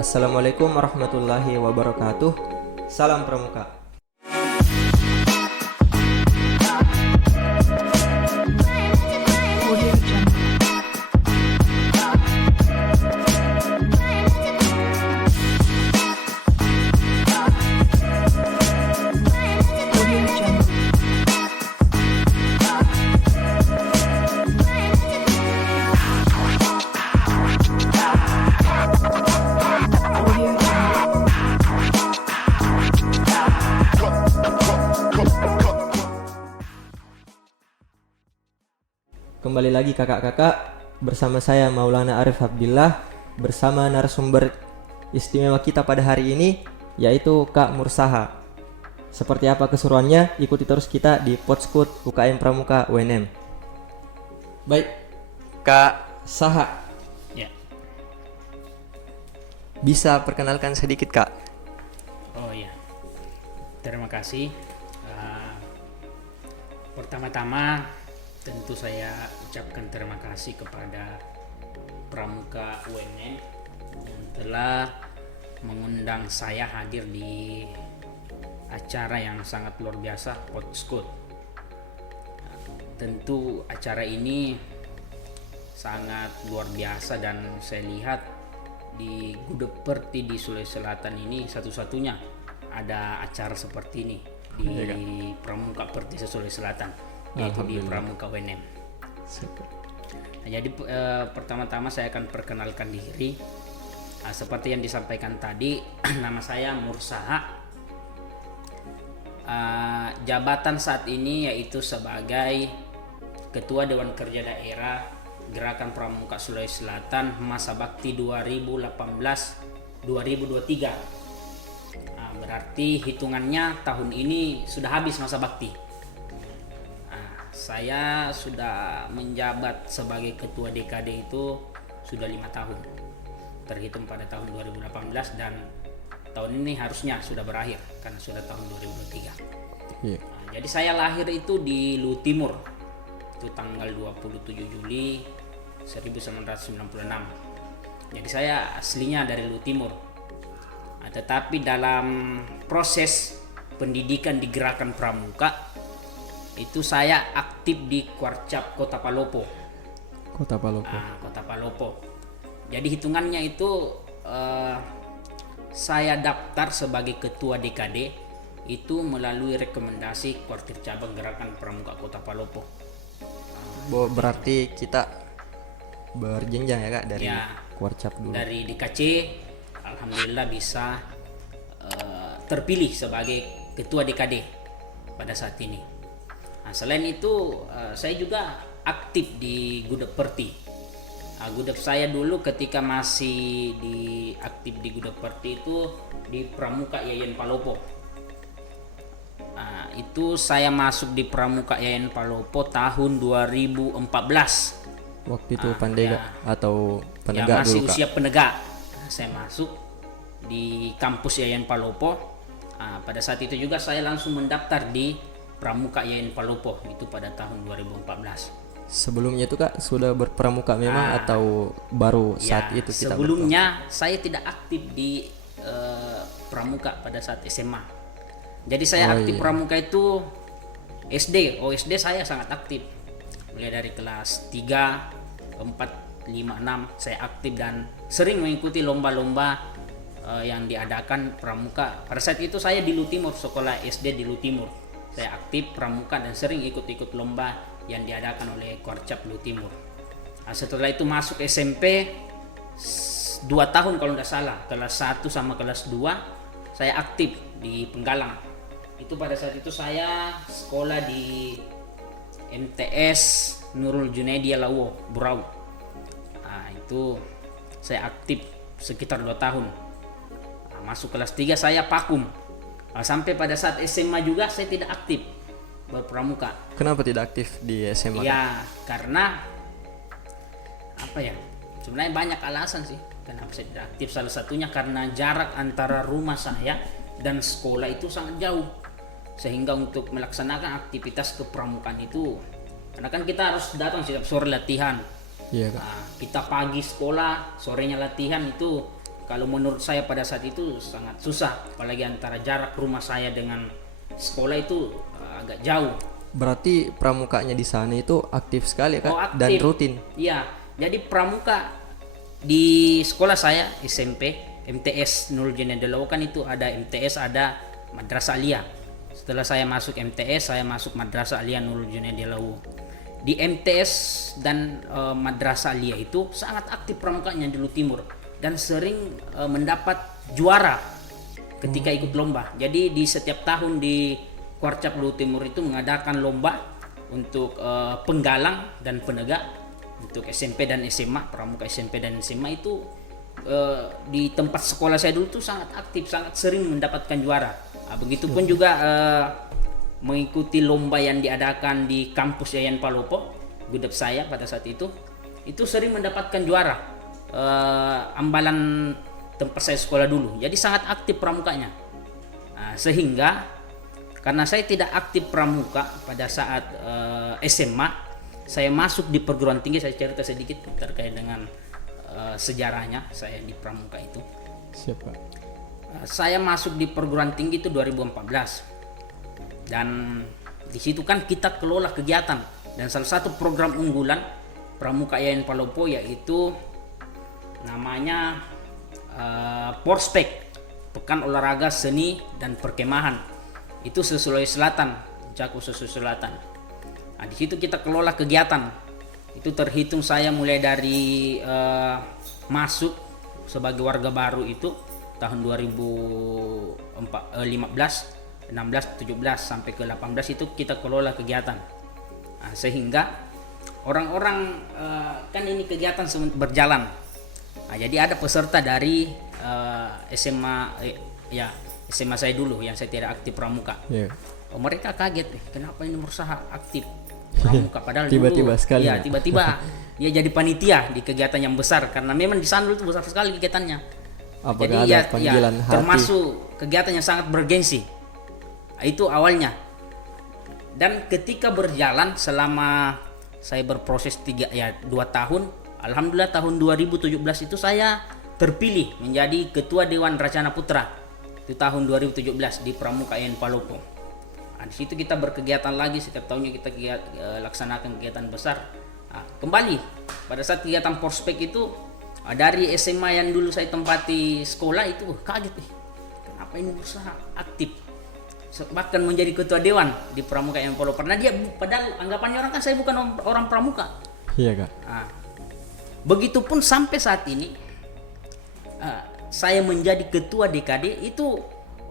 Assalamualaikum warahmatullahi wabarakatuh. Salam Pramuka. Audio Jungle. Audio Jungle. Audio Jungle. Kembali lagi kakak-kakak, bersama saya Maulana Arif Abdillah, bersama narasumber istimewa kita pada hari ini, yaitu Kak Mursaha. Seperti apa keseruannya? Ikuti terus kita di Podskut UKM Pramuka UNM. Baik, Kak Saha, Ya. bisa perkenalkan sedikit Kak? Oh ya. Terima kasih. Pertama-tama tentu saya ucapkan terima kasih kepada Pramuka UNM yang telah mengundang saya hadir di acara yang sangat luar biasa, Podskut. Tentu acara ini sangat luar biasa dan saya lihat di Gudeperti di Sulawesi Selatan ini satu-satunya ada acara seperti ini di Pramuka Perti Sulawesi Selatan, yaitu di Pramuka UNM. Nah, jadi pertama-tama saya akan perkenalkan diri. Seperti yang disampaikan tadi, nama saya Mursaha. Jabatan saat ini yaitu sebagai Ketua Dewan Kerja Daerah Gerakan Pramuka Sulawesi Selatan masa bakti 2018-2023. Berarti hitungannya tahun ini sudah habis masa bakti. Saya sudah menjabat sebagai Ketua DKD itu sudah 5 tahun, terhitung pada tahun 2018, dan tahun ini harusnya sudah berakhir karena sudah tahun 2023. Jadi saya lahir itu di Lu Timur, itu tanggal 27 Juli 1996. Jadi saya aslinya dari Lu Timur. Tetapi dalam proses pendidikan di Gerakan Pramuka itu saya aktif di Kwarcap Kota Palopo. Kota Palopo. Kota Palopo. Jadi hitungannya itu saya daftar sebagai Ketua DKD itu melalui rekomendasi Kuartir Cabang Gerakan Pramuka Kota Palopo. Berarti kita berjenjang ya Kak dari Kwarcap dulu. Dari DKC, alhamdulillah bisa terpilih sebagai Ketua DKD pada saat ini. Selain itu saya juga aktif di Gudeperti. Gudep saya dulu ketika masih aktif di Gudeperti itu di Pramuka Yayan Palopo. Itu saya masuk di Pramuka Yayan Palopo tahun 2014. Waktu itu pandega atau penegak masih dulu Kak? usia penegak. Saya masuk di kampus Yayan Palopo. Pada saat itu juga saya langsung mendaftar di Pramuka Yayan Palopo itu pada tahun 2014. Sebelumnya itu Kak sudah berpramuka memang atau baru saat itu kita sebelumnya saya tidak aktif di pramuka pada saat SMA. Jadi saya aktif pramuka itu SD. SD saya sangat aktif. Mulai dari kelas 3, 4, 5, 6 saya aktif dan sering mengikuti lomba-lomba yang diadakan pramuka. Pada saat itu saya di Lu Timur, sekolah SD di Lu Timur. Saya aktif pramuka dan sering ikut-ikut lomba yang diadakan oleh Kwarcap Lu Timur. Setelah itu masuk SMP 2 tahun kalau tidak salah, kelas 1 sama kelas 2 saya aktif di Penggalang. Itu pada saat itu saya sekolah di MTS Nurul Junaidia Lawo, Burau. Itu saya aktif sekitar 2 tahun. Masuk kelas 3 saya vakum. Sampai pada saat SMA juga saya tidak aktif berpramuka. Kenapa tidak aktif di SMA? Ya, karena apa ya? Sebenarnya banyak alasan sih kenapa saya tidak aktif. Salah satunya karena jarak antara rumah saya dan sekolah itu sangat jauh. Sehingga untuk melaksanakan aktivitas kepramukaan itu, karena kan kita harus datang setiap sore latihan. Iya Kak. Kita pagi sekolah, sorenya latihan, itu kalau menurut saya pada saat itu sangat susah, apalagi antara jarak rumah saya dengan sekolah itu agak jauh. Berarti pramukanya di sana itu aktif sekali Kak Oh, aktif. dan rutin. Iya, jadi pramuka di sekolah saya SMP MTS Nurul Jenderal kan itu ada MTS, ada Madrasah Aliyah. Setelah saya masuk MTS, saya masuk Madrasah Aliyah Nurul Jenderal. Di MTS dan Madrasah Aliyah itu sangat aktif pramukanya di Luhut Timur dan sering mendapat juara ketika ikut lomba. Jadi di setiap tahun di Kuarcap Luhut Timur itu mengadakan lomba untuk penggalang dan penegak untuk SMP dan SMA, pramuka SMP dan SMA itu di tempat sekolah saya dulu tuh sangat aktif, sangat sering mendapatkan juara. Nah, begitupun juga mengikuti lomba yang diadakan di kampus Yayan Palopo, gudep saya pada saat itu sering mendapatkan juara ambalan tempat saya sekolah dulu. Jadi sangat aktif pramukanya. Nah, sehingga karena saya tidak aktif pramuka pada saat SMA, saya masuk di perguruan tinggi. Saya cerita sedikit terkait dengan sejarahnya saya di pramuka itu. Siapa? Saya masuk di perguruan tinggi itu 2014 dan di situ kan kita kelola kegiatan, dan salah satu program unggulan pramuka Yayan Palopo yaitu namanya Porspek, Pekan Olahraga Seni dan Perkemahan. Itu Sulawesi Selatan, Jaku Sulawesi Selatan. Nah, di situ kita kelola kegiatan. Itu terhitung saya mulai dari masuk sebagai warga baru itu tahun 2015, 16, 17 sampai ke 18 itu kita kelola kegiatan. Nah, sehingga orang-orang kan ini kegiatan berjalan. Nah, jadi ada peserta dari SMA SMA saya dulu yang saya tidak aktif pramuka. Yeah. Oh, mereka kaget, kenapa ini berusaha aktif pramuka padahal Tiba-tiba dulu, sekali. ya tiba-tiba dia jadi panitia di kegiatan yang besar karena memang di sana itu besar sekali kegiatannya. Apakah Jadi ada panggilan hati? termasuk kegiatan yang sangat bergengsi. Itu awalnya. Dan ketika berjalan selama saya berproses 2 tahun, alhamdulillah tahun 2017 itu saya terpilih menjadi Ketua Dewan Racana Putra. Itu tahun 2017 di Pramuka Yayan Palopo. Nah, di situ kita berkegiatan lagi, setiap tahunnya kita laksanakan kegiatan besar. Nah, kembali pada saat kegiatan Porspek itu dari SMA yang dulu saya tempati sekolah itu kaget nih, kenapa ini berusaha aktif bahkan menjadi ketua dewan di Pramuka Yayan Palopo, karena dia padahal anggapannya orang kan saya bukan orang pramuka. Iya Kak. Nah, begitupun sampai saat ini saya menjadi ketua DKD itu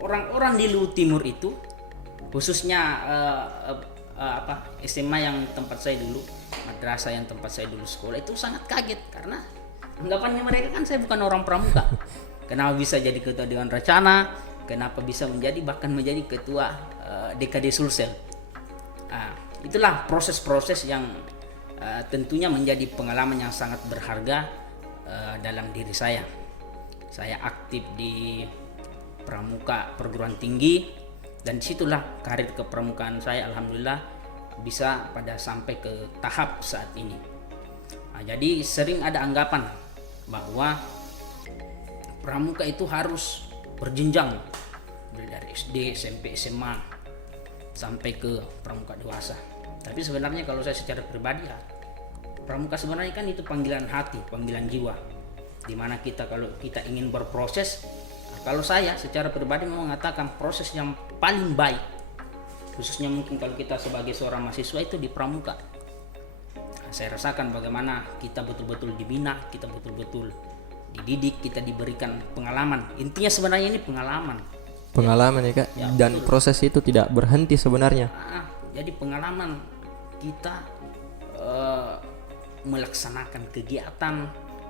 orang-orang di Luhut Timur itu khususnya SMA yang tempat saya dulu, madrasah yang tempat saya dulu sekolah itu sangat kaget karena anggapannya mereka kan saya bukan orang pramuka. Kenapa bisa jadi ketua Dewan Racana? Kenapa bisa bahkan menjadi ketua DKD Sulsel? Itulah proses-proses yang tentunya menjadi pengalaman yang sangat berharga dalam diri saya. Saya aktif di pramuka perguruan tinggi dan disitulah karir kepramukaan saya alhamdulillah bisa pada sampai ke tahap saat ini. Jadi sering ada anggapan bahwa pramuka itu harus berjenjang dari SD, SMP, SMA sampai ke pramuka dewasa. Tapi sebenarnya kalau saya secara pribadi pramuka sebenarnya kan itu panggilan hati, panggilan jiwa. Dimana kalau kita ingin berproses, kalau saya secara pribadi mengatakan proses yang paling baik, khususnya mungkin kalau kita sebagai seorang mahasiswa itu di pramuka. Saya rasakan bagaimana kita betul-betul dibina, kita betul-betul dididik, kita diberikan pengalaman. Intinya sebenarnya ini pengalaman. Pengalaman ya Kak. Dan betul. proses itu tidak berhenti sebenarnya. Jadi pengalaman kita melaksanakan kegiatan,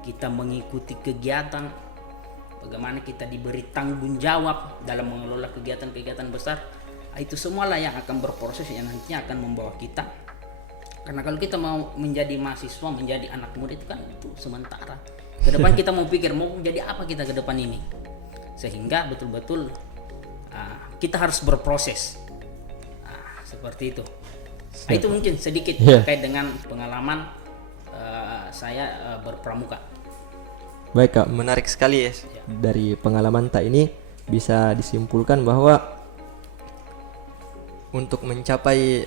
kita mengikuti kegiatan, bagaimana kita diberi tanggung jawab dalam mengelola kegiatan-kegiatan besar. Itu semualah yang akan berproses yang nantinya akan membawa kita. Karena kalau kita mau menjadi mahasiswa, menjadi anak muda itu kan itu sementara. Ke depan kita mau pikir mau jadi apa kita ke depan ini. Sehingga betul-betul kita harus berproses. Seperti itu. Itu mungkin sedikit terkait dengan pengalaman saya berpramuka. Baik Kak, menarik sekali ya. Dari pengalaman tak ini bisa disimpulkan bahwa untuk mencapai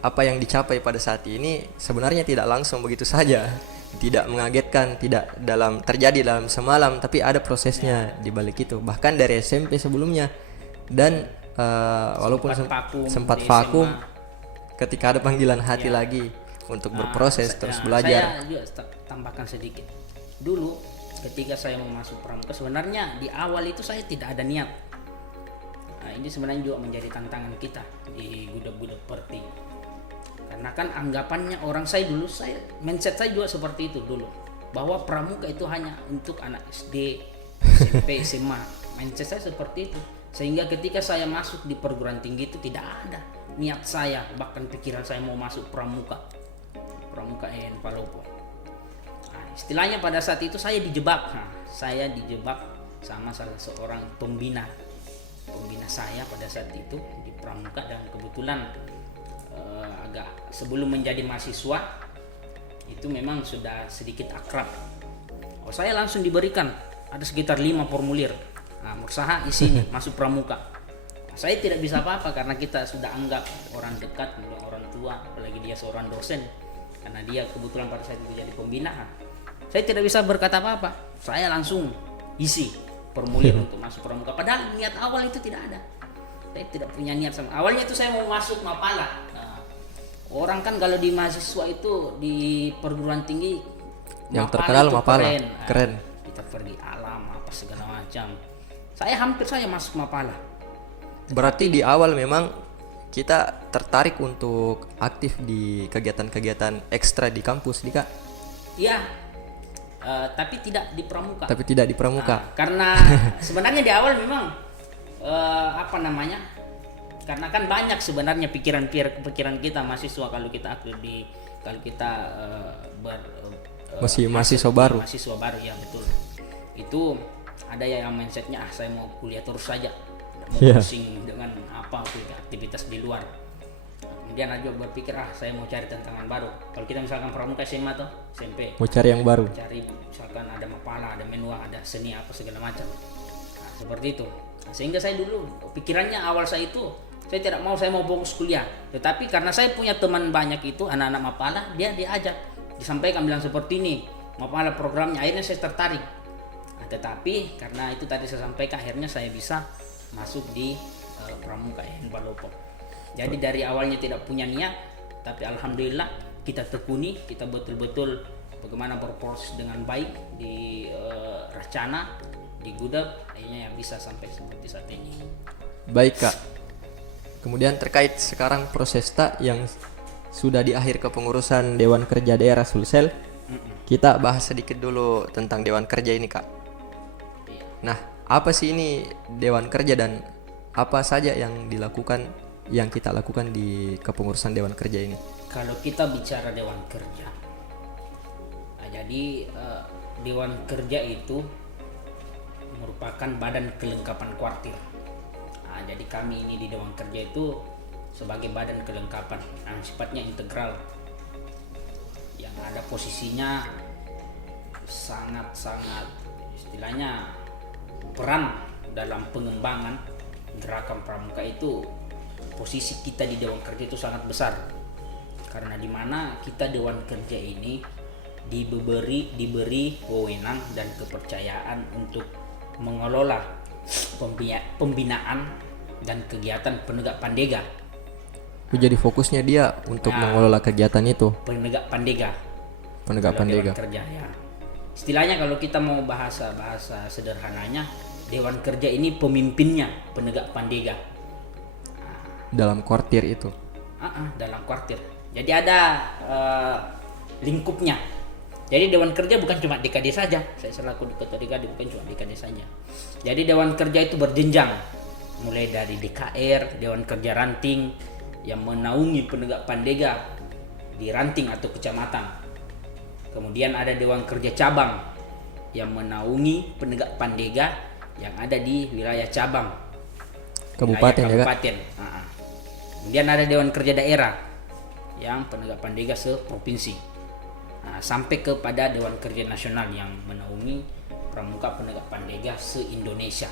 apa yang dicapai pada saat ini sebenarnya tidak langsung begitu saja, tidak mengagetkan, tidak terjadi dalam semalam, tapi ada prosesnya di balik itu. Bahkan dari SMP sebelumnya, dan walaupun sempat di vakum, SMA. ketika ada panggilan hati lagi untuk berproses terus belajar. Saya juga tambahkan sedikit. Dulu ketika saya mau masuk pramuka, sebenarnya di awal itu saya tidak ada niat. Nah, ini sebenarnya juga menjadi tantangan kita di gudeg-gudeg perti. Karena kan anggapannya orang mindset saya juga seperti itu dulu, bahwa pramuka itu hanya untuk anak SD, SMP, SMA. Mindset saya seperti itu. Sehingga ketika saya masuk di perguruan tinggi itu tidak ada niat saya, bahkan pikiran saya mau masuk pramuka EN Palopo. Nah, istilahnya pada saat itu saya dijebak. Saya dijebak sama salah seorang pembina saya pada saat itu di pramuka, dan kebetulan agak sebelum menjadi mahasiswa itu memang sudah sedikit akrab. Saya langsung diberikan ada sekitar 5 formulir. Nah, Mursaha isi nih, masuk pramuka. Saya tidak bisa apa-apa karena kita sudah anggap orang dekat, orang tua, apalagi dia seorang dosen, karena dia kebetulan pada saat itu jadi pembina. Saya tidak bisa berkata apa-apa. Saya langsung isi formulir untuk masuk pramuka. Padahal niat awal itu tidak ada. Saya tidak punya niat sama. Awalnya itu saya mau masuk Mapala. Nah, orang kan kalau di mahasiswa itu di perguruan tinggi yang terkenal Mapala, keren. Kita pergi alam apa segala macam. Saya hampir saja masuk Mapala. Berarti di awal memang kita tertarik untuk aktif di kegiatan-kegiatan ekstra di kampus, Dika? Iya, tapi tidak di pramuka. Nah, karena sebenarnya di awal memang karena kan banyak sebenarnya pikiran kita mahasiswa kalau kita aktif masih mahasiswa baru. Mahasiswa baru, ya betul. Itu ada yang mindsetnya saya mau kuliah terus saja, mau pusing dengan aktivitas di luar. Kemudian aja berpikir saya mau cari tantangan baru. Kalau kita misalkan pramuka SMA atau SMP, mau cari yang baru. Cari misalkan ada Mapala, ada Menua, ada seni apa segala macam. Nah, seperti itu. Nah, sehingga saya dulu pikirannya awal saya itu saya mau fokus kuliah. Tetapi karena saya punya teman banyak itu anak-anak Mapala, dia diajak, disampaikan bilang seperti ini, Mapala programnya, akhirnya saya tertarik. Nah, tetapi karena itu tadi saya sampaikan, akhirnya saya bisa masuk di pramuka EN Palopo. Jadi dari awalnya tidak punya niat, tapi alhamdulillah kita tekuni, kita betul-betul bagaimana berproses dengan baik di Racana, di gudeg, akhirnya yang bisa sampai seperti saat ini. Baik Kak. Kemudian terkait sekarang proses tak yang sudah di akhir kepengurusan Dewan Kerja Daerah Sulsel, kita bahas sedikit dulu tentang Dewan Kerja ini Kak. Nah, apa sih ini Dewan Kerja dan apa saja yang kita lakukan di kepengurusan Dewan Kerja ini? Kalau kita bicara Dewan Kerja, jadi Dewan Kerja itu merupakan badan kelengkapan kuartir. Nah, jadi kami ini di Dewan Kerja itu sebagai badan kelengkapan yang sifatnya integral, yang ada posisinya sangat-sangat istilahnya peran dalam pengembangan gerakan pramuka itu. Posisi kita di Dewan Kerja itu sangat besar, karena di mana kita Dewan Kerja ini diberi wewenang dan kepercayaan untuk mengelola pembinaan dan kegiatan penegak pandega. Jadi fokusnya dia untuk mengelola kegiatan itu. Penegak pandega. Dewan Kerja ya. Istilahnya kalau kita mau bahasa sederhananya, Dewan Kerja ini pemimpinnya penegak pandega. Dalam kuartir itu. Dalam kuartir. Jadi ada lingkupnya. Jadi Dewan Kerja bukan cuma DKD saja. Saya selaku ketua DKD bukan cuma DKD saja. Jadi Dewan Kerja itu berjenjang. Mulai dari DKR, Dewan Kerja Ranting yang menaungi penegak pandega di ranting atau kecamatan. Kemudian ada Dewan Kerja Cabang yang menaungi penegak pandega yang ada di wilayah cabang. Kabupaten. Kemudian ada Dewan Kerja Daerah yang penegak pandega seprovinsi. sampai kepada Dewan Kerja Nasional yang menaungi pramuka penegak pandega se-Indonesia.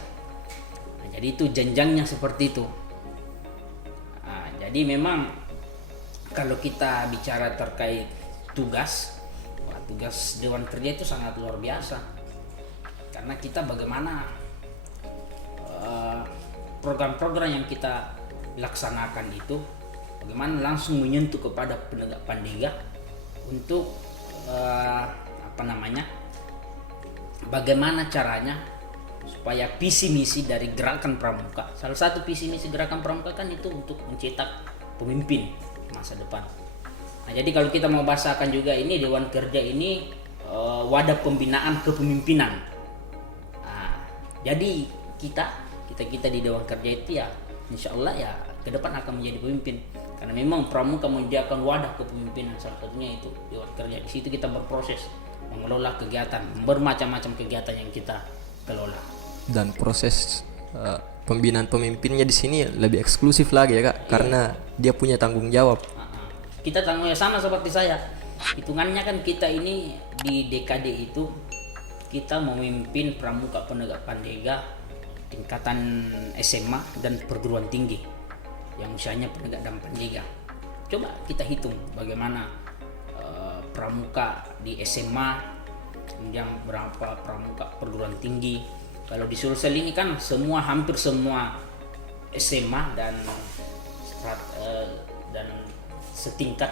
Jadi itu jenjangnya seperti itu. Jadi memang kalau kita bicara terkait tugas Dewan Kerja itu sangat luar biasa, karena kita bagaimana program-program yang kita laksanakan itu bagaimana langsung menyentuh kepada penegak pandega untuk bagaimana caranya supaya visi misi dari gerakan pramuka, salah satu visi misi gerakan pramuka kan itu untuk mencetak pemimpin masa depan. Jadi kalau kita mau bahasakan juga ini Dewan Kerja ini wadah pembinaan kepemimpinan. Jadi kita di Dewan Kerja itu ya insya Allah ya ke depan akan menjadi pemimpin, karena memang pramuka menyediakan wadah kepemimpinan, salah satunya itu Dewan Kerja. Di situ kita berproses mengelola kegiatan, bermacam-macam kegiatan yang kita kelola. Dan proses pembinaan pemimpinnya di sini lebih eksklusif lagi ya Kak, karena dia punya tanggung jawab. Kita tanggung jawab sama seperti saya. Hitungannya kan kita ini di DKD itu kita memimpin pramuka penegak pandega tingkatan SMA dan perguruan tinggi yang usianya penegak dan pandega. Coba kita hitung bagaimana pramuka di SMA, kemudian berapa pramuka perguruan tinggi. Kalau di Sulsel ini kan hampir semua SMA dan setingkat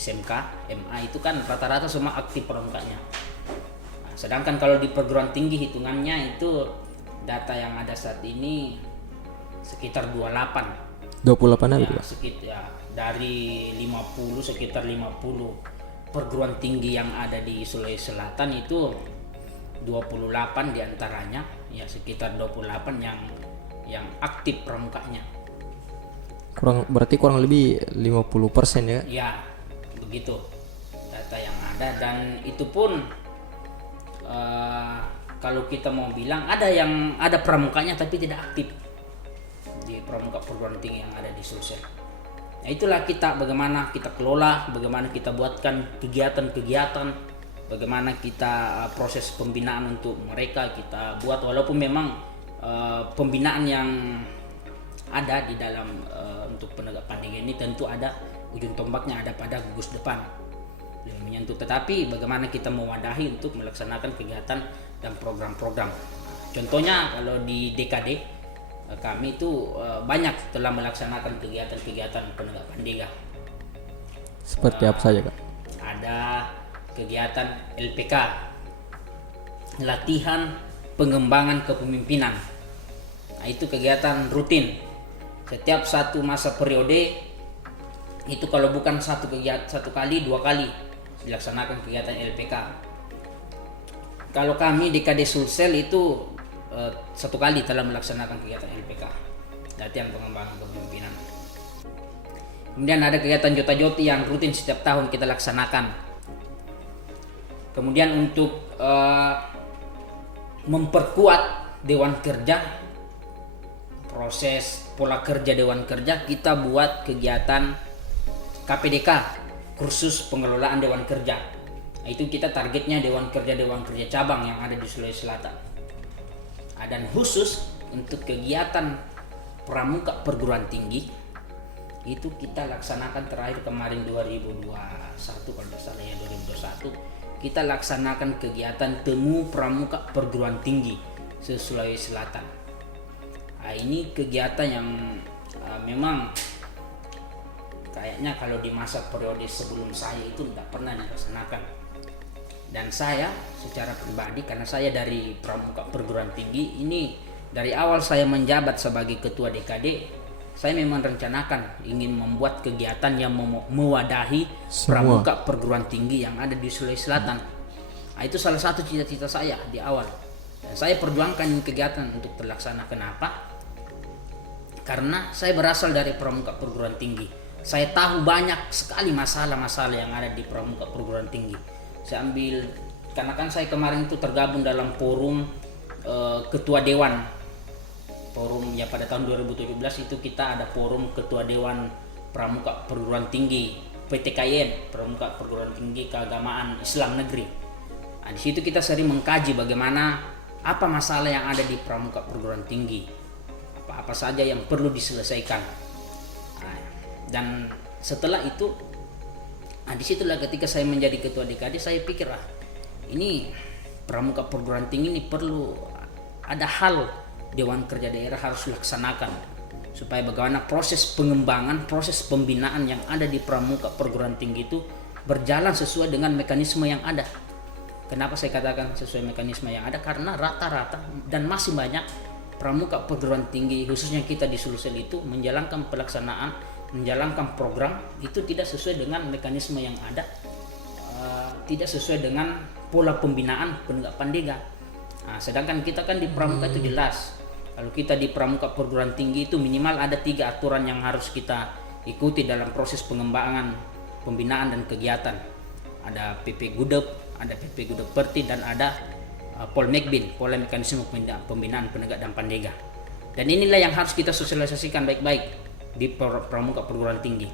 SMK, MA itu kan rata-rata semua aktif pramukanya. Sedangkan kalau di perguruan tinggi hitungannya itu data yang ada saat ini sekitar 28 aja. Sekitar dari 50, sekitar 50 perguruan tinggi yang ada di Sulawesi Selatan itu 28 diantaranya ya sekitar 28 yang aktif pramukanya. Berarti kurang lebih 50% ya? Ya, begitu data yang ada, dan itu pun kalau kita mau bilang ada pramukanya tapi tidak aktif di pramuka perguruan tinggi yang ada di Sulsel. Nah, itulah bagaimana kita kelola, bagaimana kita buatkan kegiatan-kegiatan, bagaimana kita proses pembinaan untuk mereka kita buat, walaupun memang pembinaan yang ada di dalam untuk penegak pandega ini tentu ada ujung tombaknya ada pada gugus depan yang menyentuh, tetapi bagaimana kita mewadahi untuk melaksanakan kegiatan dan program-program. Contohnya kalau di DKD kami itu banyak telah melaksanakan kegiatan-kegiatan penegak pandega. Seperti apa saja Kak? Ada kegiatan LPK, latihan pengembangan kepemimpinan. Nah, itu kegiatan rutin setiap satu masa periode. Itu kalau bukan satu kali, 2 kali dilaksanakan kegiatan LPK. Kalau kami di KD Sulsel itu 1 kali telah melaksanakan kegiatan LPK, latihan pengembangan kepemimpinan. Kemudian ada kegiatan jota-joti yang rutin setiap tahun kita laksanakan. Kemudian untuk memperkuat Dewan Kerja, proses pola kerja Dewan Kerja, kita buat kegiatan KPDK, kursus pengelolaan Dewan Kerja. Nah, itu kita targetnya Dewan Kerja cabang yang ada di Sulawesi Selatan. Dan khusus untuk kegiatan pramuka perguruan tinggi itu kita laksanakan terakhir kemarin 2021 kalau tidak salah ya, 2021 kita laksanakan kegiatan temu pramuka perguruan tinggi se-Sulawesi Selatan. Nah, ini kegiatan yang memang kayaknya kalau di masa periode sebelum saya itu tidak pernah dilaksanakan. Dan saya secara pribadi, karena saya dari pramuka perguruan tinggi ini, dari awal saya menjabat sebagai ketua DKD, saya memang rencanakan ingin membuat kegiatan yang mewadahi pramuka perguruan tinggi yang ada di Sulawesi Selatan. Nah, itu salah satu cita-cita saya di awal. Dan saya perjuangkan kegiatan untuk terlaksana. Kenapa? Karena saya berasal dari pramuka perguruan tinggi. Saya tahu banyak sekali masalah-masalah yang ada di pramuka perguruan tinggi. Saya ambil, karena kan saya kemarin itu tergabung dalam forum ketua dewan. Forum ya pada tahun 2017 itu kita ada forum ketua dewan pramuka perguruan tinggi PTKIN, Pramuka Perguruan Tinggi Keagamaan Islam Negeri. Nah, di situ kita sering mengkaji bagaimana apa masalah yang ada di pramuka perguruan tinggi, apa saja yang perlu diselesaikan. Nah, dan setelah itu, disitulah ketika saya menjadi ketua DKD, saya pikir ini pramuka perguruan tinggi ini perlu ada hal Dewan Kerja Daerah harus laksanakan supaya bagaimana proses pengembangan, proses pembinaan yang ada di pramuka perguruan tinggi itu berjalan sesuai dengan mekanisme yang ada. Kenapa saya katakan sesuai mekanisme yang ada? Karena rata-rata dan masih banyak pramuka perguruan tinggi, khususnya kita di Sulsel itu, menjalankan pelaksanaan, menjalankan program itu tidak sesuai dengan mekanisme yang ada, tidak sesuai dengan pola pembinaan penegak pandega. Nah, sedangkan kita kan di pramuka itu jelas. Kalau kita di pramuka perguruan tinggi itu minimal ada 3 aturan yang harus kita ikuti dalam proses pengembangan, pembinaan dan kegiatan. Ada PP Gudep, ada PP Gudep Perti, dan ada Polmekbin, pola mekanisme pembinaan penegak dan pandega. Dan inilah yang harus kita sosialisasikan baik-baik di pramuka perguruan tinggi.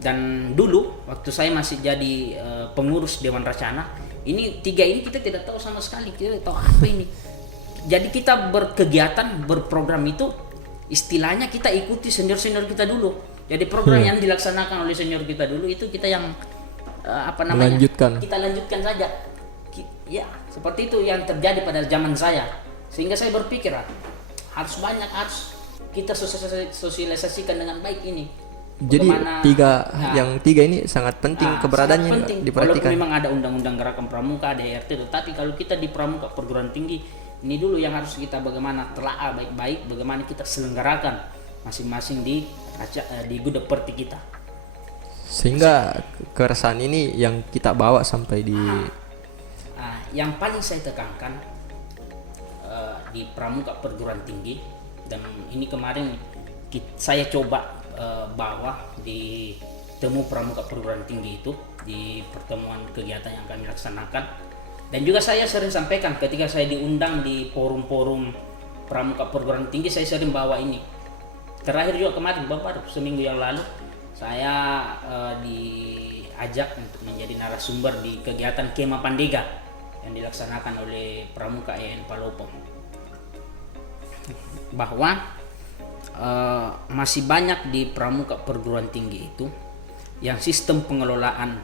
Dan dulu waktu saya masih jadi pengurus Dewan Racana, ini 3 ini kita tidak tahu sama sekali, kita tidak tahu apa ini. Jadi kita berkegiatan, berprogram itu istilahnya kita ikuti senior-senior kita dulu. Jadi program yang dilaksanakan oleh senior kita dulu itu kita yang Melanjutkan. kita lanjutkan saja. Ya, seperti itu yang terjadi pada zaman saya. Sehingga saya berpikir harus kita sosialisasikan dengan baik ini. Jadi yang tiga ini sangat penting keberadaannya, sangat penting. diperhatikan. Walaupun memang ada undang-undang gerakan pramuka, ada ERT, tetapi kalau kita di pramuka perguruan tinggi ini dulu yang harus kita bagaimana telaah baik-baik, bagaimana kita selenggarakan masing-masing di Gudep Perti kita. Sehingga keresahan ini yang kita bawa sampai di yang paling saya tekankan di pramuka perguruan tinggi, dan ini kemarin saya coba bawa di temu pramuka perguruan tinggi itu di pertemuan kegiatan yang kami laksanakan, dan juga saya sering sampaikan ketika saya diundang di forum-forum pramuka perguruan tinggi, saya sering bawa ini. Terakhir juga kemarin baru seminggu yang lalu saya diajak untuk menjadi narasumber di kegiatan Kema Pandega yang dilaksanakan oleh Pramuka EN Palopo, bahwa masih banyak di pramuka perguruan tinggi itu yang sistem pengelolaan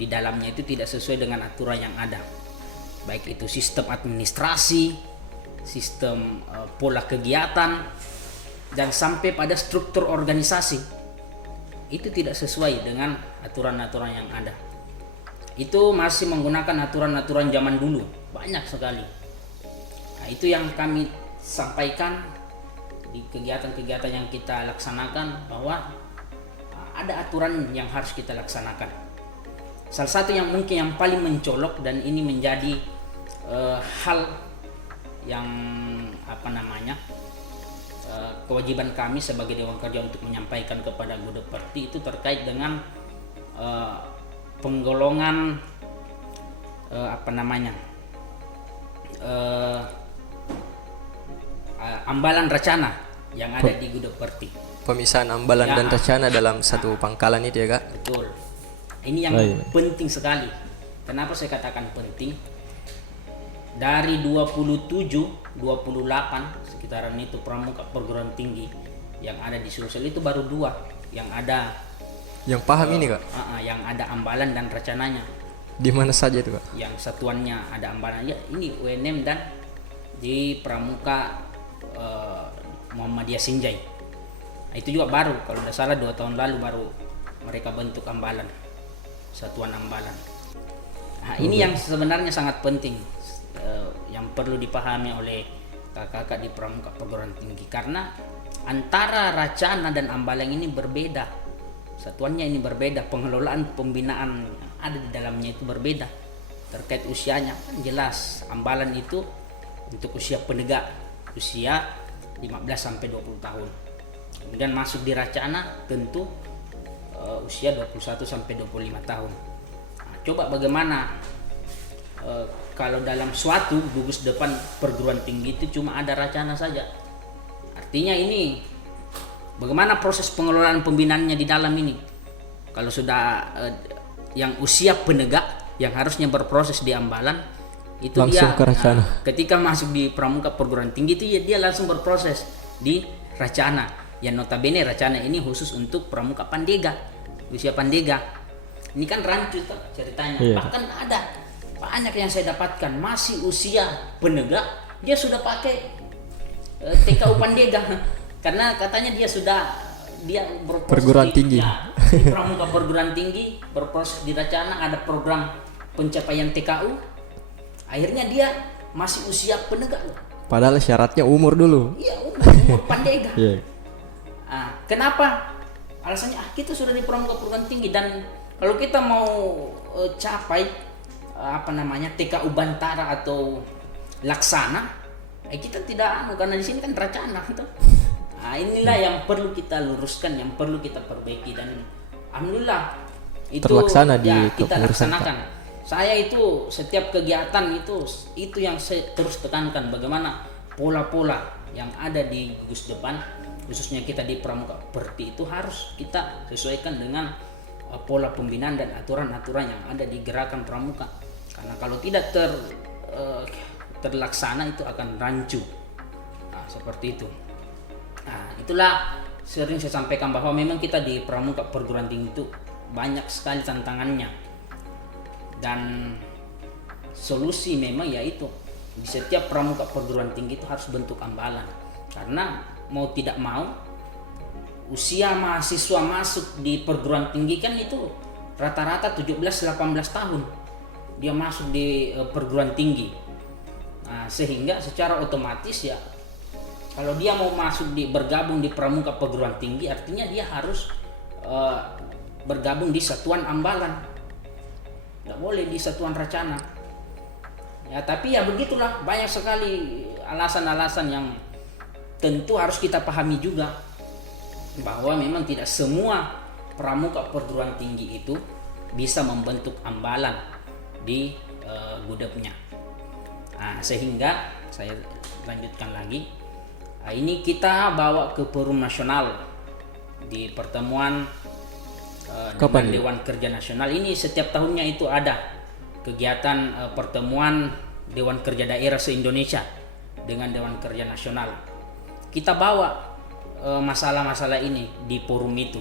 di dalamnya itu tidak sesuai dengan aturan yang ada, baik itu sistem administrasi, sistem pola kegiatan, dan sampai pada struktur organisasi itu tidak sesuai dengan aturan-aturan yang ada. Itu masih menggunakan aturan-aturan zaman dulu, banyak sekali. Nah, itu yang kami sampaikan di kegiatan-kegiatan yang kita laksanakan, bahwa ada aturan yang harus kita laksanakan. Salah satu yang mungkin yang paling mencolok, dan ini menjadi hal yang kewajiban kami sebagai Dewan Kerja untuk menyampaikan kepada Gudep Perti, itu terkait dengan penggolongan ambalan racana yang ada di Gudep Perti. Pemisahan ambalan dan racana dalam satu pangkalan itu ya, Kak? Betul. Ini yang penting sekali. Kenapa saya katakan penting? Dari 27, 28 sekitaran itu pramuka perguruan tinggi yang ada di Sulsel itu baru 2 yang ada yang paham ini, Kak? Yang ada ambalan dan recananya. Di mana saja itu, Kak? Yang satuannya ada ambalan, ya ini UNM dan di pramuka Muhammadiyah Sinjai. Nah, itu juga baru, kalau tidak salah 2 tahun lalu baru mereka bentuk ambalan, satuan ambalan. Nah, ini yang sebenarnya sangat penting, yang perlu dipahami oleh kakak-kakak di pramuka perguruan tinggi, karena antara racana dan ambalan ini berbeda, satuannya ini berbeda, pengelolaan pembinaan yang ada di dalamnya itu berbeda. Terkait usianya kan jelas, ambalan itu untuk usia penegak, usia 15 sampai 20 tahun. Kemudian masuk di racana tentu usia 21 sampai 25 tahun. Nah, coba bagaimana kalau dalam suatu gugus depan perguruan tinggi itu cuma ada racana saja. Artinya ini bagaimana proses pengelolaan pembinaannya di dalam ini. Kalau sudah yang usia penegak yang harusnya berproses di Ambalan itu Langsung dia ke Racana. ketika masuk di pramuka perguruan tinggi itu dia langsung berproses di Racana. Yang notabene Racana ini khusus untuk pramuka Pandega, usia Pandega. Ini kan rancu tuh ceritanya. Iya. Bahkan ada banyak yang saya dapatkan masih usia penegak dia sudah pakai TKU Pandega karena katanya dia berproses Perguruan tinggi. di pramuka perguruan tinggi, berproses di Racana, ada program pencapaian TKU. Akhirnya dia masih usia penegak loh. Padahal syaratnya umur dulu. Iya, umur Pandega. Iya. Kenapa? Alasannya kita sudah di pramuka perguruan tinggi, dan kalau kita mau capai TKU Bantara atau Laksana, kita tidak karena di sini kan Racana gitu. Inilah yang perlu kita luruskan, yang perlu kita perbaiki, dan alhamdulillah itu Terlaksana di kita kepengurusan, laksanakan. Saya itu setiap kegiatan itu yang saya terus tekankan, bagaimana pola-pola yang ada di gugus depan, khususnya kita di pramuka perti itu harus kita sesuaikan dengan pola pembinaan dan aturan-aturan yang ada di gerakan pramuka. Karena kalau tidak terlaksana itu akan rancu. Seperti itu. Itulah sering saya sampaikan bahwa memang kita di pramuka perguruan tinggi itu banyak sekali tantangannya. Dan solusi memang yaitu di setiap pramuka perguruan tinggi itu harus bentuk Ambalan, karena mau tidak mau usia mahasiswa masuk di perguruan tinggi kan itu rata-rata 17-18 tahun dia masuk di perguruan tinggi. Sehingga secara otomatis ya kalau dia mau bergabung di pramuka perguruan tinggi, artinya dia harus bergabung di satuan Ambalan. Nggak boleh di satuan Racana. Ya, tapi ya begitulah, banyak sekali alasan-alasan yang tentu harus kita pahami juga, bahwa memang tidak semua pramuka perguruan tinggi itu bisa membentuk Ambalan di gudepnya. Sehingga saya lanjutkan lagi. Ini kita bawa ke Forum Nasional di pertemuan dengan Dewan Kerja Nasional. Ini setiap tahunnya itu ada kegiatan pertemuan Dewan Kerja Daerah se-Indonesia dengan Dewan Kerja Nasional. Kita bawa masalah-masalah ini di forum itu,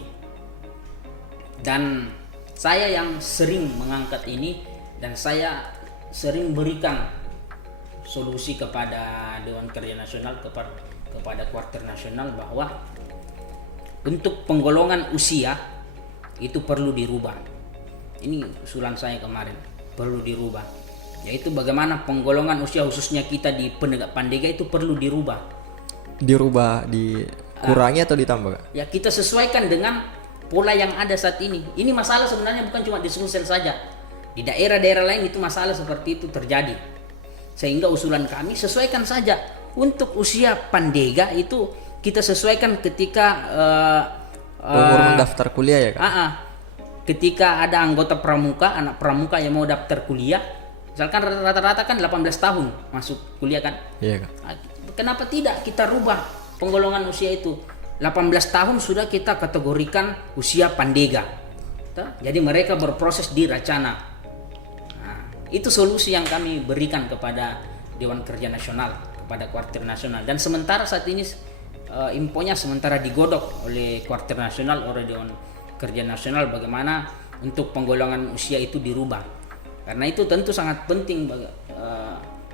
dan saya yang sering mengangkat ini, dan saya sering berikan solusi kepada Dewan Kerja Nasional, kepada Kuartir Nasional, bahwa untuk penggolongan usia itu perlu dirubah. Ini usulan saya kemarin, perlu dirubah, yaitu bagaimana penggolongan usia khususnya kita di penegak Pandega itu perlu dirubah. Dikurangi atau ditambah? Ya, kita sesuaikan dengan pola yang ada saat ini. Ini masalah sebenarnya bukan cuma di Sulsel saja, di daerah-daerah lain itu masalah seperti itu terjadi. Sehingga usulan kami sesuaikan saja untuk usia Pandega itu kita sesuaikan ketika umur mendaftar kuliah ya Kak? Ketika ada anggota pramuka, anak pramuka yang mau daftar kuliah, misalkan rata-rata kan 18 tahun masuk kuliah kan? Iya Kak. Kenapa tidak kita rubah penggolongan usia itu? 18 tahun sudah kita kategorikan usia Pandega. Jadi mereka berproses di Racana. Itu solusi yang kami berikan kepada Dewan Kerja Nasional, kepada Kuartir Nasional. Dan sementara saat ini infonya sementara digodok oleh Kuartir Nasional, oleh Dewan Kerja Nasional, bagaimana untuk penggolongan usia itu dirubah. Karena itu tentu sangat penting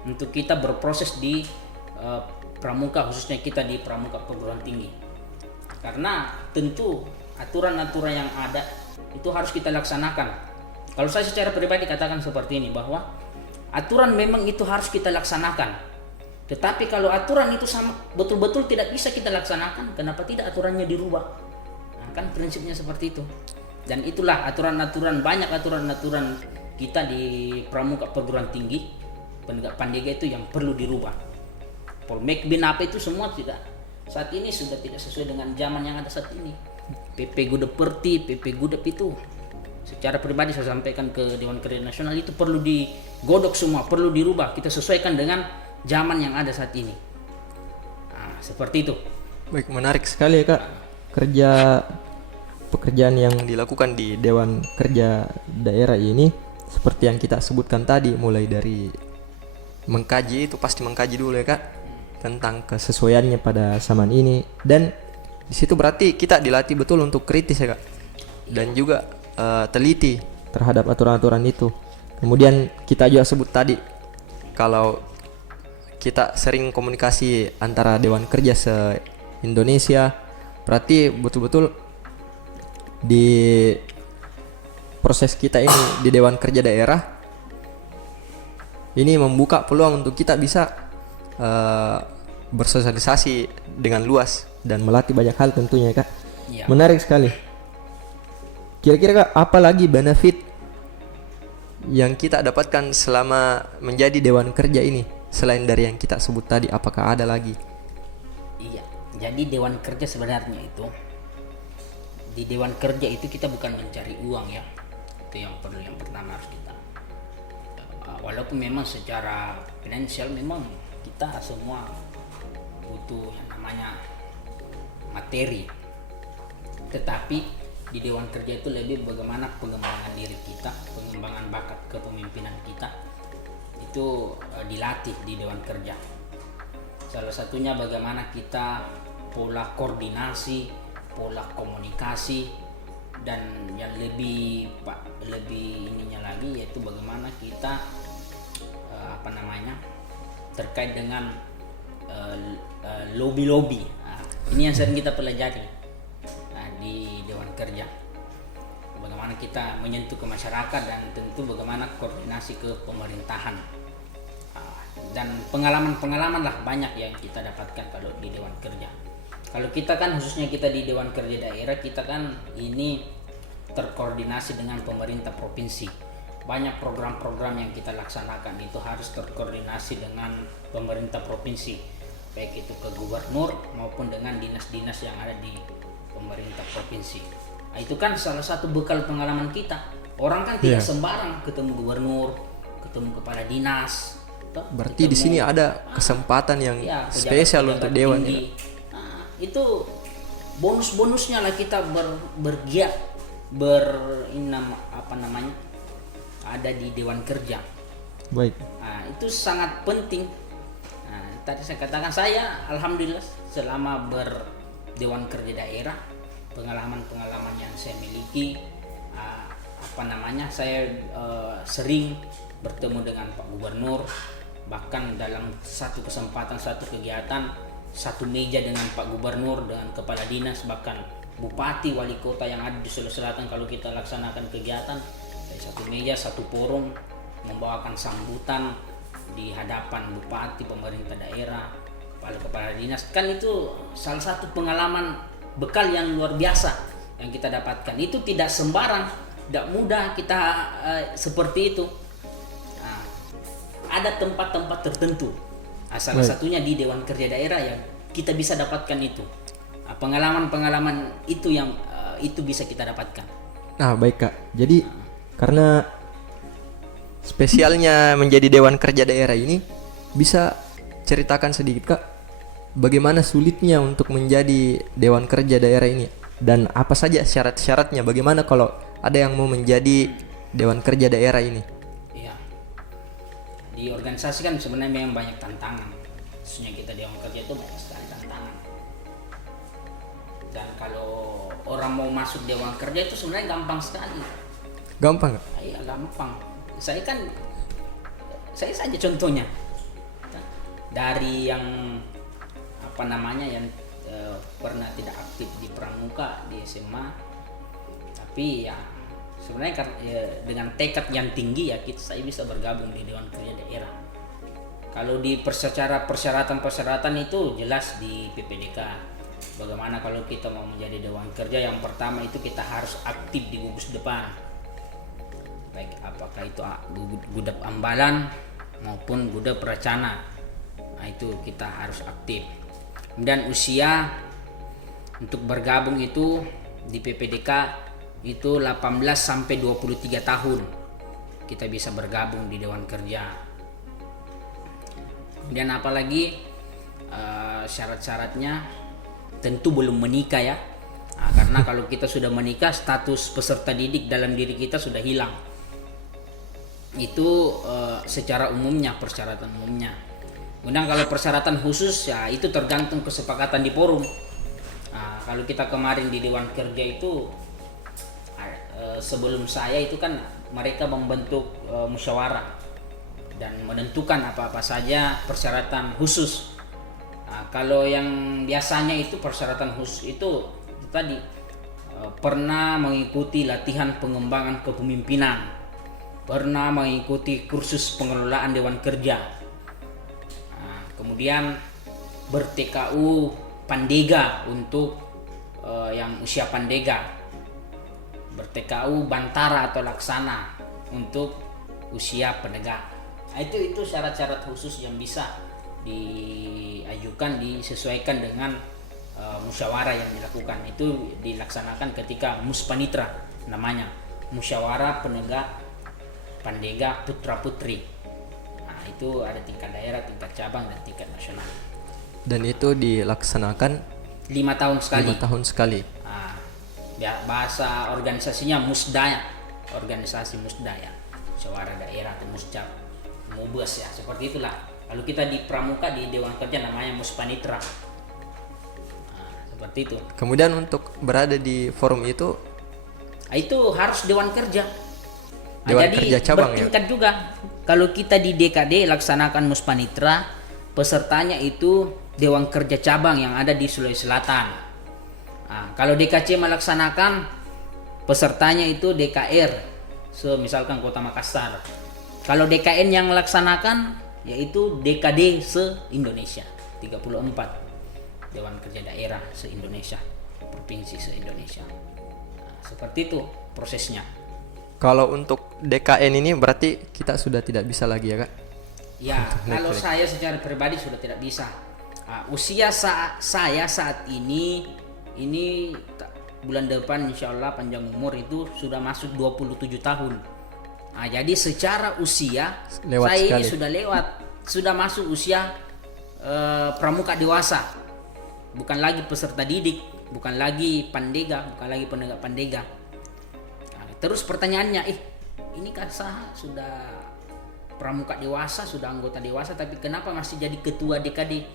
untuk kita berproses di pramuka, khususnya kita di pramuka perguruan tinggi. Karena tentu aturan-aturan yang ada itu harus kita laksanakan. Kalau saya secara pribadi katakan seperti ini, bahwa aturan memang itu harus kita laksanakan. Tetapi kalau aturan itu sama betul-betul tidak bisa kita laksanakan, kenapa tidak aturannya dirubah? Kan prinsipnya seperti itu. Dan itulah aturan-aturan, banyak aturan-aturan kita di pramuka perguruan tinggi penegak Pandega itu yang perlu dirubah. Polmekbin apa itu semua tidak, saat ini sudah tidak sesuai dengan zaman yang ada saat ini. PP Gudep Perti, PP Gudep itu secara pribadi saya sampaikan ke Dewan Kerja Nasional, itu perlu digodok semua, perlu dirubah, kita sesuaikan dengan zaman yang ada saat ini. Seperti itu. Baik, menarik sekali ya Kak, kerja pekerjaan yang dilakukan di Dewan Kerja Daerah ini seperti yang kita sebutkan tadi, mulai dari mengkaji, itu pasti mengkaji dulu ya Kak, tentang kesesuaiannya pada zaman ini, dan di situ berarti kita dilatih betul untuk kritis ya Kak, dan juga teliti terhadap aturan-aturan itu. Kemudian kita juga sebut tadi kalau kita sering komunikasi antara Dewan Kerja se-Indonesia, berarti betul-betul di proses kita ini di Dewan Kerja Daerah ini membuka peluang untuk kita bisa bersosialisasi dengan luas dan melatih banyak hal tentunya Kak. Ya. Menarik sekali. Kira-kira Kak, apa lagi benefit yang kita dapatkan selama menjadi Dewan Kerja ini selain dari yang kita sebut tadi? Apakah ada lagi? Iya, jadi Dewan Kerja sebenarnya itu, di Dewan Kerja itu kita bukan mencari uang ya, itu yang pertama harus kita, walaupun memang secara finansial memang kita semua butuh yang namanya materi, tetapi di Dewan Kerja itu lebih bagaimana pengembangan diri kita, pengembangan bakat kepemimpinan kita itu dilatih di Dewan Kerja. Salah satunya bagaimana kita pola koordinasi, pola komunikasi, dan yang lebih ininya lagi yaitu bagaimana kita terkait dengan lobby. Ini yang sering kita pelajari di Dewan Kerja. Bagaimana kita menyentuh ke masyarakat dan tentu bagaimana koordinasi ke pemerintahan. Dan pengalaman lah banyak yang kita dapatkan kalau di Dewan Kerja. Kalau kita kan khususnya kita di Dewan Kerja Daerah, kita kan ini terkoordinasi dengan pemerintah provinsi. Banyak program-program yang kita laksanakan itu harus terkoordinasi dengan pemerintah provinsi, baik itu ke gubernur maupun dengan dinas-dinas yang ada di pemerintah provinsi. Nah, itu kan salah satu bekal pengalaman kita. Orang kan tidak sembarang ketemu gubernur, ketemu kepala dinas. Berarti di sini ada kesempatan yang spesial untuk Dewan ya. Nah, itu bonus-bonusnya lah kita bergiat ada di Dewan Kerja. Baik. Nah, itu sangat penting. Nah, tadi saya katakan saya alhamdulillah selama berdewan kerja daerah, pengalaman-pengalaman yang saya miliki, saya sering bertemu dengan Pak Gubernur, bahkan dalam satu kesempatan, satu kegiatan, satu meja dengan Pak Gubernur, dengan kepala dinas, bahkan bupati, wali kota yang ada di Sulawesi Selatan. Kalau kita laksanakan kegiatan dari satu meja, satu forum, membawakan sambutan di hadapan bupati, pemerintah daerah, kepala dinas, kan itu salah satu pengalaman bekal yang luar biasa yang kita dapatkan. Itu tidak sembarang, tidak mudah kita seperti itu. Nah, ada tempat-tempat tertentu, salah satunya di Dewan Kerja Daerah yang kita bisa dapatkan itu. Pengalaman-pengalaman itu yang itu bisa kita dapatkan. Nah, baik Kak. Jadi karena spesialnya menjadi Dewan Kerja Daerah ini, bisa ceritakan sedikit Kak, bagaimana sulitnya untuk menjadi Dewan Kerja Daerah ini, dan apa saja syarat-syaratnya? Bagaimana kalau ada yang mau menjadi Dewan Kerja Daerah ini? Iya, di organisasi kan sebenarnya memang banyak tantangan. Khususnya kita Dewan Kerja itu banyak sekali tantangan. Dan kalau orang mau masuk Dewan Kerja itu sebenarnya gampang sekali. Gampang Kak? Iya, gampang. Saya saja contohnya. Dari yang yang pernah tidak aktif di pramuka di SMA, tapi ya sebenarnya dengan tekad yang tinggi ya saya bisa bergabung di Dewan Kerja Daerah. Kalau di persyaratan itu jelas di PPDK. Bagaimana kalau kita mau menjadi Dewan Kerja, yang pertama itu kita harus aktif di gugus depan, baik apakah itu Gudap Ambalan maupun Gudap Racana. Nah, itu kita harus aktif. Dan usia untuk bergabung itu di PPDK itu 18 sampai 23 tahun kita bisa bergabung di Dewan Kerja. Kemudian apalagi syarat-syaratnya, tentu belum menikah ya. Nah, karena kalau kita sudah menikah, status peserta didik dalam diri kita sudah hilang. Itu secara umumnya, persyaratan umumnya. Kemudian kalau persyaratan khusus ya itu tergantung kesepakatan di forum. Nah, kalau kita kemarin di Dewan Kerja itu sebelum saya itu kan mereka membentuk musyawarah dan menentukan apa-apa saja persyaratan khusus. Nah, kalau yang biasanya itu persyaratan khusus itu tadi pernah mengikuti latihan pengembangan kepemimpinan, pernah mengikuti kursus pengelolaan Dewan Kerja. Kemudian ber-TKU Pandega untuk yang usia Pandega, ber-TKU Bantara atau Laksana untuk usia penegak. Nah, itu syarat-syarat khusus yang bisa diajukan, disesuaikan dengan musyawarah yang dilakukan. Itu dilaksanakan ketika Muspanitra, namanya Musyawarah Penegak Pandega Putra Putri. Itu ada tingkat daerah, tingkat cabang, dan tingkat nasional. Dan itu dilaksanakan 5 tahun sekali. 5 tahun sekali. Ya, bahasa organisasinya Musdaya, organisasi Musdaya, musyawarah daerah atau Muscap, Mubes ya, seperti itulah. Lalu kita di Pramuka di Dewan Kerja namanya Muspanitra. Seperti itu. Kemudian untuk berada di forum itu harus Dewan Kerja. Dewan Jadi Kerja cabang bertingkat juga. Kalau kita di DKD laksanakan Muspanitra, pesertanya itu Dewan Kerja cabang yang ada di Sulawesi Selatan. Kalau DKC melaksanakan, pesertanya itu DKR, misalkan Kota Makassar. Kalau DKN yang melaksanakan, yaitu DKD se-Indonesia, 34 Dewan Kerja Daerah se-Indonesia, provinsi se-Indonesia. Seperti itu prosesnya. kalau untuk DKN ini berarti kita sudah tidak bisa lagi ya Kak? Ya, kalau saya secara pribadi sudah tidak bisa. Usia saya saat ini bulan depan insya Allah panjang umur itu sudah masuk 27 tahun. Jadi secara usia lewat saya sekali. ini sudah masuk usia pramuka dewasa. Bukan lagi peserta didik, bukan lagi pandega, bukan lagi penegak pandega. Terus pertanyaannya, ini kan saya sudah pramuka dewasa, sudah anggota dewasa, tapi kenapa masih jadi ketua DKD?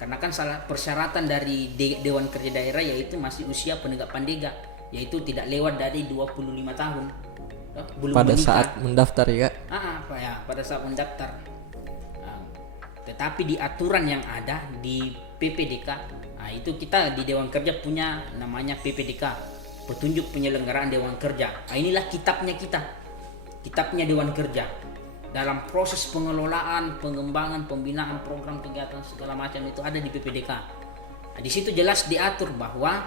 Karena kan salah persyaratan dari Dewan Kerja Daerah yaitu masih usia penegak pandega, yaitu tidak lewat dari 25 tahun. Belum pada menikah. saat mendaftar ya Kak? Pada saat mendaftar. Tetapi di aturan yang ada di PPDK, itu kita di Dewan Kerja punya namanya PPDK, Petunjuk Penyelenggaraan Dewan Kerja. Inilah kitabnya kita, kitabnya Dewan Kerja. Dalam proses pengelolaan, pengembangan, pembinaan program kegiatan segala macam itu ada di PPDK. Di situ jelas diatur bahwa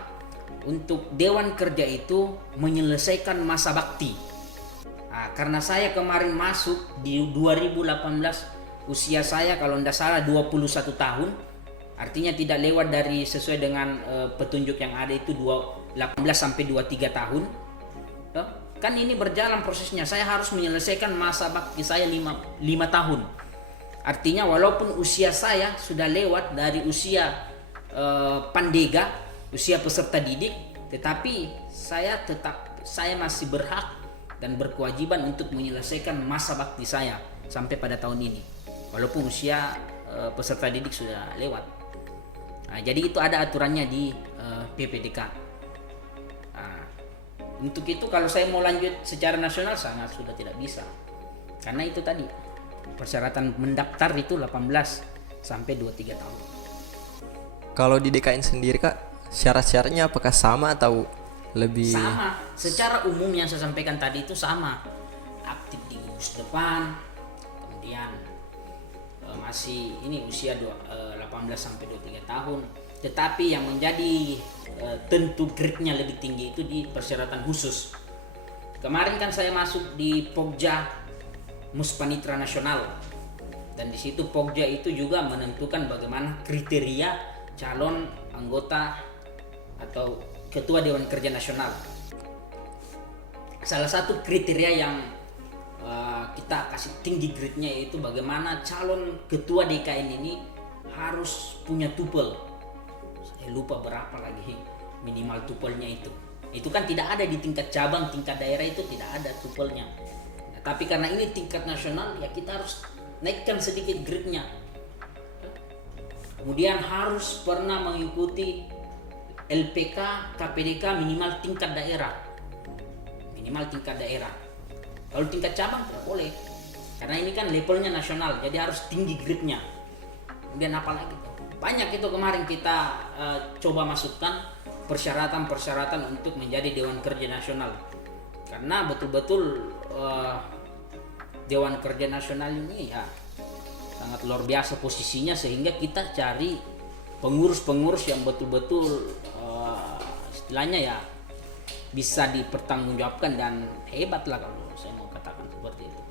untuk Dewan Kerja itu menyelesaikan masa bakti. Karena saya kemarin masuk di 2018, usia saya kalau tidak salah 21 tahun, artinya tidak lewat dari sesuai dengan petunjuk yang ada itu 18 sampai 23 tahun. Kan ini berjalan prosesnya, saya harus menyelesaikan masa bakti saya 5 tahun. Artinya walaupun usia saya sudah lewat dari usia pandega, usia peserta didik, tetapi saya masih berhak dan berkewajiban untuk menyelesaikan masa bakti saya sampai pada tahun ini, walaupun usia peserta didik sudah lewat. Jadi itu ada aturannya di PPDK. Untuk itu kalau saya mau lanjut secara nasional sangat sudah tidak bisa, karena itu tadi persyaratan mendaftar itu 18 sampai 23 tahun. Kalau di DKN sendiri Kak, syarat-syaratnya apakah sama atau lebih? Sama, secara umum yang saya sampaikan tadi itu sama. Aktif di gugus depan, kemudian masih ini usia 18 sampai 23 tahun. Tetapi yang menjadi tentu grade-nya lebih tinggi itu di persyaratan khusus. Kemarin kan saya masuk di Pokja Muspanitra Nasional, dan di situ Pokja itu juga menentukan bagaimana kriteria calon anggota atau ketua Dewan Kerja Nasional. Salah satu kriteria yang kita kasih tinggi grade-nya yaitu bagaimana calon ketua DKN ini harus punya tupel. Saya lupa berapa lagi, minimal tupelnya itu kan tidak ada di tingkat cabang, tingkat daerah itu tidak ada tupelnya. Nah, tapi karena ini tingkat nasional ya kita harus naikkan sedikit grade-nya. Kemudian harus pernah mengikuti LPK, KPDK minimal tingkat daerah. Kalau tingkat cabang tidak boleh. Karena ini kan levelnya nasional, jadi harus tinggi grade-nya. Kemudian apa lagi? Banyak itu kemarin kita coba masukkan persyaratan-persyaratan untuk menjadi Dewan Kerja Nasional. Karena betul-betul Dewan Kerja Nasional ini ya sangat luar biasa posisinya, sehingga kita cari pengurus-pengurus yang betul-betul istilahnya ya bisa dipertanggungjawabkan dan hebat lah kalau saya mau katakan seperti itu.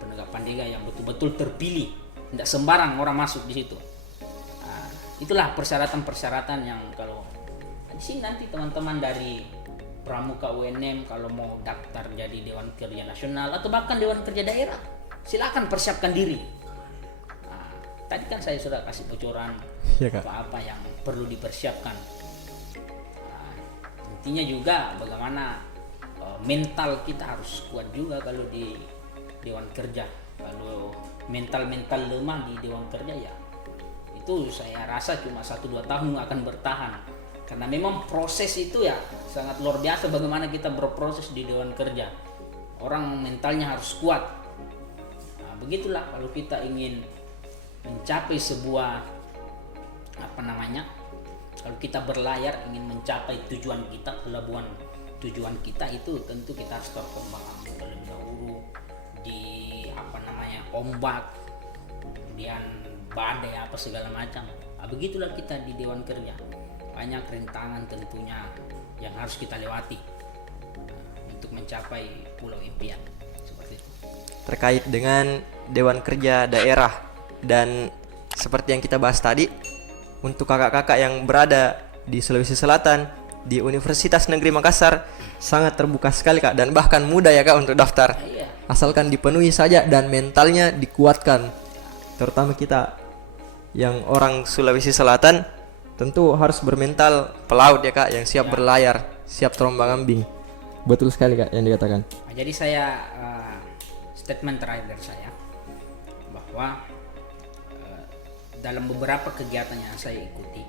Penegak pandega yang betul-betul terpilih, tidak sembarang orang masuk di situ. Nah, itulah persyaratan-persyaratan yang kalau di sini nanti teman-teman dari Pramuka UNM kalau mau daftar jadi Dewan Kerja Nasional atau bahkan Dewan Kerja Daerah, silakan persiapkan diri. Nah, tadi kan saya sudah kasih bocoran Iya, Kak. apa-apa yang perlu dipersiapkan. Nah, intinya juga bagaimana mental kita harus kuat juga kalau di Dewan Kerja. Kalau mental lemah di Dewan Kerja ya itu saya rasa cuma 1-2 tahun akan bertahan. Karena memang proses itu ya sangat luar biasa bagaimana kita berproses di Dewan Kerja. Orang mentalnya harus kuat. Nah, begitulah kalau kita ingin mencapai sebuah kalau kita berlayar ingin mencapai tujuan kita, pelabuhan tujuan kita itu tentu kita harus berkembang terlebih dahulu di ombak, kemudian badai apa segala macam. Nah, begitulah kita di Dewan Kerja. Banyak rintangan tentunya yang harus kita lewati untuk mencapai Pulau Impian seperti itu. Terkait dengan Dewan Kerja Daerah dan seperti yang kita bahas tadi, untuk kakak-kakak yang berada di Sulawesi Selatan di Universitas Negeri Makassar sangat terbuka sekali, Kak, dan bahkan mudah ya, Kak, untuk daftar. Iya. Asalkan dipenuhi saja dan mentalnya dikuatkan. Terutama kita yang orang Sulawesi Selatan tentu harus bermental pelaut ya, Kak, yang siap berlayar, siap terombang-ambing. Betul sekali, Kak, yang dikatakan. Nah, jadi saya statement terakhir dari saya bahwa dalam beberapa kegiatan yang saya ikuti,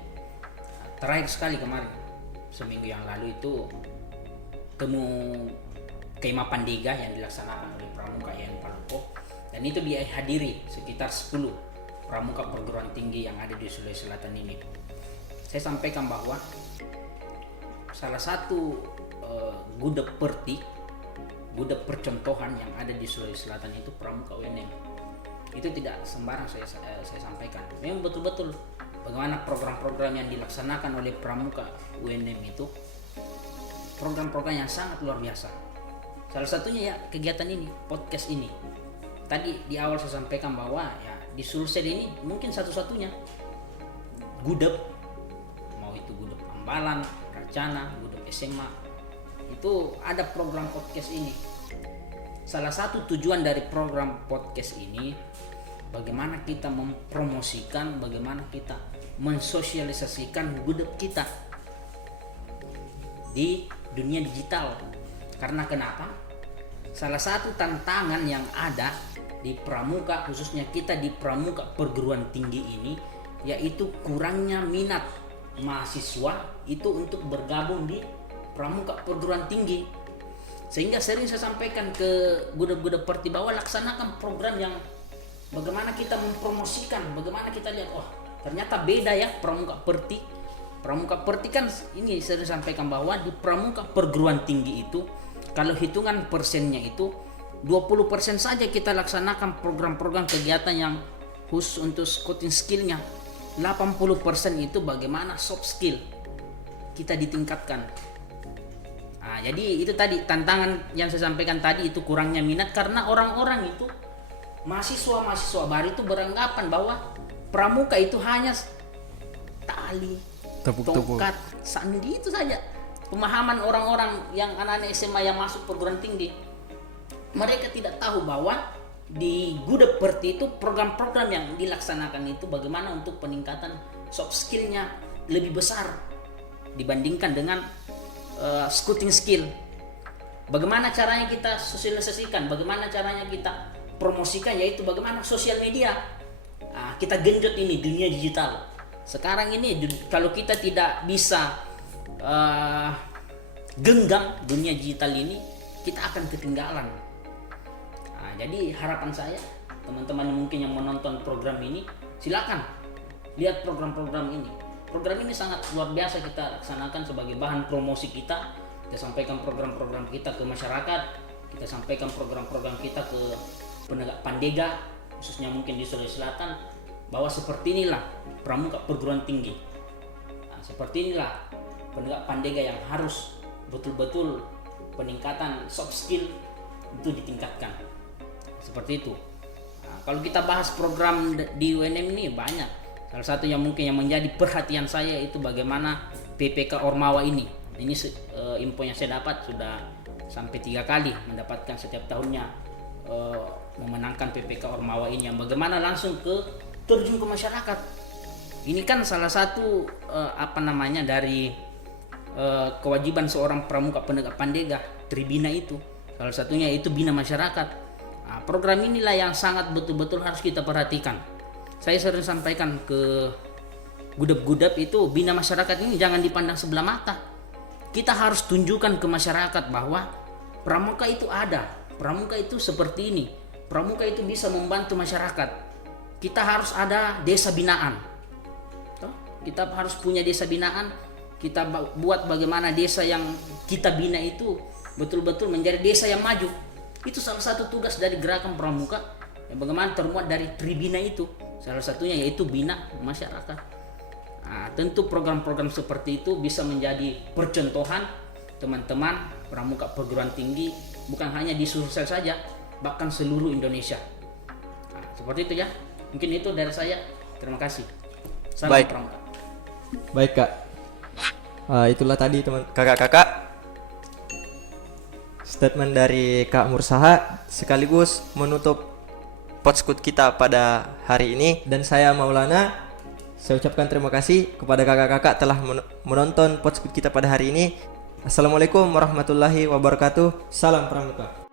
terakhir sekali kemarin seminggu yang lalu itu temu Kemah Pandega yang dilaksanakan oleh Pramuka YN Palupo, dan itu dihadiri sekitar 10 pramuka perguruan tinggi yang ada di Sulawesi Selatan ini. Saya sampaikan bahwa salah satu gudeg percontohan yang ada di Sulawesi Selatan itu Pramuka UNM. Itu tidak sembarang saya sampaikan. Memang betul-betul bagaimana program-program yang dilaksanakan oleh Pramuka UNM itu program-program yang sangat luar biasa. Salah satunya ya kegiatan ini, podcast ini. Tadi di awal saya sampaikan bahwa ya di Sulsel ini mungkin satu-satunya gudeg, mau itu gudeg Ambalan, Racana, gudeg SMA, itu ada program podcast ini. Salah satu tujuan dari program podcast ini bagaimana kita mempromosikan, bagaimana kita mensosialisasikan gudeg kita di dunia digital. Karena kenapa? Salah satu tantangan yang ada di pramuka, khususnya kita di pramuka perguruan tinggi ini, yaitu kurangnya minat mahasiswa itu untuk bergabung di pramuka perguruan tinggi. Sehingga sering saya sampaikan ke gudeg-gudeg perti bahwa laksanakan program yang bagaimana kita mempromosikan, bagaimana kita lihat, wah ternyata beda ya pramuka perti. Pramuka perti kan ini sering sampaikan bahwa di pramuka perguruan tinggi itu kalau hitungan persennya itu 20% saja kita laksanakan program-program kegiatan yang khusus untuk scouting skillnya. 80% itu bagaimana soft skill kita ditingkatkan. Nah, jadi itu tadi tantangan yang saya sampaikan tadi, itu kurangnya minat karena orang-orang itu mahasiswa baru itu beranggapan bahwa pramuka itu hanya tali, tongkat, sandi itu saja. Pemahaman orang-orang yang anak-anak SMA yang masuk perguruan tinggi, mereka tidak tahu bahwa di gudeg perti itu program-program yang dilaksanakan itu bagaimana untuk peningkatan soft skillnya lebih besar. dibandingkan dengan scouting skill. Bagaimana caranya kita sosialisasikan, bagaimana caranya kita promosikan, yaitu bagaimana sosial media. Kita genjot ini dunia digital. Sekarang ini kalau kita tidak bisa genggam dunia digital ini, kita akan ketinggalan. Jadi harapan saya, teman-teman mungkin yang menonton program ini, silakan lihat program-program ini. Program ini sangat luar biasa kita laksanakan sebagai bahan promosi kita. Kita sampaikan program-program kita ke masyarakat, kita sampaikan program-program kita ke penegak pandega, khususnya mungkin di Sulawesi Selatan, bahwa seperti inilah pramuka perguruan tinggi. Seperti inilah penegak pandega yang harus betul-betul peningkatan soft skill itu ditingkatkan. Seperti itu. Kalau kita bahas program di UNM ini banyak. Salah satu yang mungkin yang menjadi perhatian saya itu bagaimana PPK Ormawa ini. Ini info yang saya dapat sudah sampai 3 kali mendapatkan setiap tahunnya memenangkan PPK Ormawa ini, yang bagaimana langsung terjun ke masyarakat. Ini kan salah satu dari kewajiban seorang pramuka penegak pandega Tribina itu. Salah satunya itu bina masyarakat. Program inilah yang sangat betul-betul harus kita perhatikan. Saya sering sampaikan ke gudap-gudap itu, bina masyarakat ini jangan dipandang sebelah mata. Kita harus tunjukkan ke masyarakat bahwa pramuka itu ada, pramuka itu seperti ini, pramuka itu bisa membantu masyarakat. Kita harus ada desa binaan. Kita harus punya desa binaan. Kita buat bagaimana desa yang kita bina itu betul-betul menjadi desa yang maju. Itu salah satu tugas dari gerakan pramuka yang bagaimana termuat dari Tribina itu. Salah satunya yaitu bina masyarakat. Tentu program-program seperti itu bisa menjadi percontohan teman-teman pramuka perguruan tinggi, bukan hanya di Sulsel saja, bahkan seluruh Indonesia. Seperti itu ya. Mungkin itu dari saya. Terima kasih. Salam Baik. pramuka. Baik Kak. Itulah tadi kakak-kakak statement dari Kak Mursaha sekaligus menutup Podskut kita pada hari ini. Dan saya Maulana, saya ucapkan terima kasih kepada kakak-kakak telah menonton Podskut kita pada hari ini. Assalamualaikum warahmatullahi wabarakatuh. Salam pramuka.